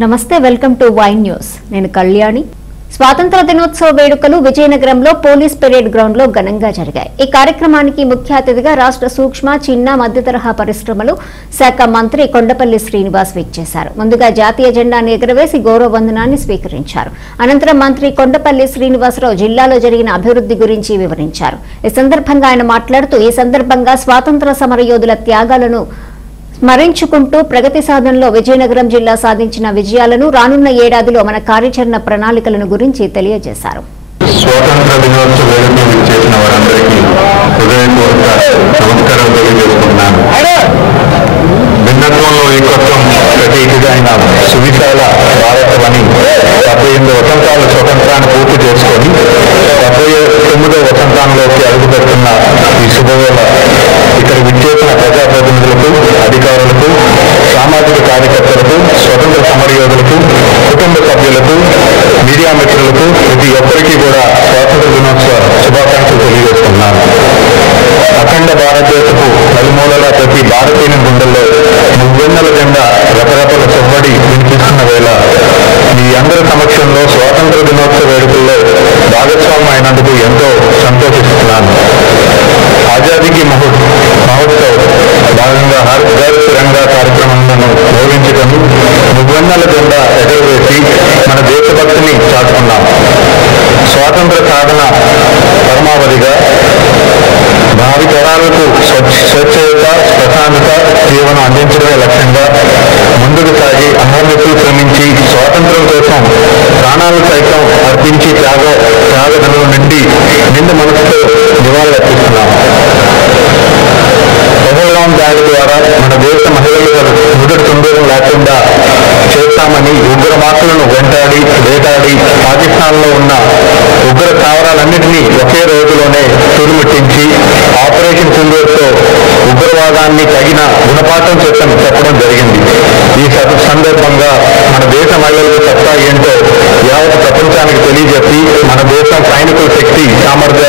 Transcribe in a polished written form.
నమస్తే welcome to wine news నేను కళ్యాణి స్వాతంత్ర దినోత్సవ వేడుకలు విజయనగరంలో పోలీస్ పెరేడ్ గ్రౌండ్ లో ఘనంగా జరిగాయి। ఈ కార్యక్రమానికి ముఖ్య అతిథిగా రాష్ట్ర సూక్ష్మ చిన్న మధ్యతరహా పరిశ్రమలు శాఖ మంత్రి కొండపల్లి శ్రీనివాస్ విచ్చేశారు। ముందుగా జాతీయ జెండాను ఎగురవేసి గౌరవ వందనాన్ని స్వీకరించారు। అనంతరం మంత్రి కొండపల్లి శ్రీనివాసరావు జిల్లాలో జరిగిన అభివృద్ధి గురించి వివరించారు। ఈ సందర్భంగా ఆయన మాట్లాడుతూ ఈ సందర్భంగా స్వాతంత్ర సమరయోధుల త్యాగాలను స్మరించుకుంటూ ప్రగతి సాధనలో విజయనగరం జిల్లా సాధించిన విజయాలను రానున్న ఏడాదిలో మన కార్యాచరణ ప్రణాళికలను గురించి తెలియజేశారు। స్వాతంత్ర దినోత్సవ వేడుకలు చేసిన వారందరికీ హృదయపూర్వక నమస్కారం తెలియజేస్తున్నాను। భిన్నత్వంలో ఏకత్వం ప్రతీకగా అయిన సువిశాల భారతమని 78 వసంతాల స్వతంత్రాన్ని పూర్తి చేసుకొని 79వ వసంతంలోకి అడుగుపెడుతున్న ఈ శుభవేళ ఇక్కడ విచ్చేసిన ప్రజాప్రతినిధులకు, అధికారులకు, సామాజిక కార్యకర్తలకు, స్వతంత్ర సమరయోధులకు, కుటుంబ సభ్యులకు, మీడియా మిత్రులకు ప్రతి ఒక్కరికి కూడా స్వాతంత్ర దినోత్సవ శుభాకాంక్షలు తెలియజేస్తున్నాను। అఖండ భారతదేశపు నలుమూలల ప్రతి భారతీయుని గుండెల్లో మువ్వెన్నెల జెండా రకరకాల సొవ్వడి వినిపిస్తున్న వేళ మీ అందరి సమక్షంలో స్వాతంత్ర దినోత్సవ వేడుకల్లో భాగస్వామ్యం అయినందుకు ఎంతో సంతోషిస్తున్నాను। ఆజాదీకి మహోత్సవ్ భాగంగా హర్ ఘర్ తిరంగా కార్యక్రమాలను నిర్వహించుకొని మువ్వెన్నెల జెండా ఎగరవేసి మన దేశభక్తిని చాటుకున్నాం। స్వాతంత్ర సాధన పరమావధిగా భావి తరాలకు స్వచ్ఛత, ప్రశాంతత జీవనం అందించడమే లక్ష్యంగా ముందుకు సాగి అహర్నిశలు శ్రమించి స్వాతంత్రం కోసం ప్రాణాలు సైతం అర్పించి త్యాగదనం నిండు మనసుతో నివాళులు అర్పిస్తున్నాం। పహల్గాం దాడి ద్వారా మన దేశ మహిళలు నుదుటి తుండూరం లేకుండా చేస్తామని ఉగ్రవాదులను వేటాడి పాకిస్తాన్లో ఉన్న ఉగ్ర స్థావరాలన్నింటినీ ఒకే రోజులోనే తుడిముట్టించి ఆపరేషన్ సింధూర్తో ఉగ్రవాదాన్ని తగిన గుణపాఠం చెప్పడం జరిగింది। ఈ సందర్భంగా మన దేశ మహిళలకు సత్తా ఏంటో యావత్ ప్రపంచానికి తెలియజెప్పి మన దేశం సైనికుల శక్తి సామర్థ్యం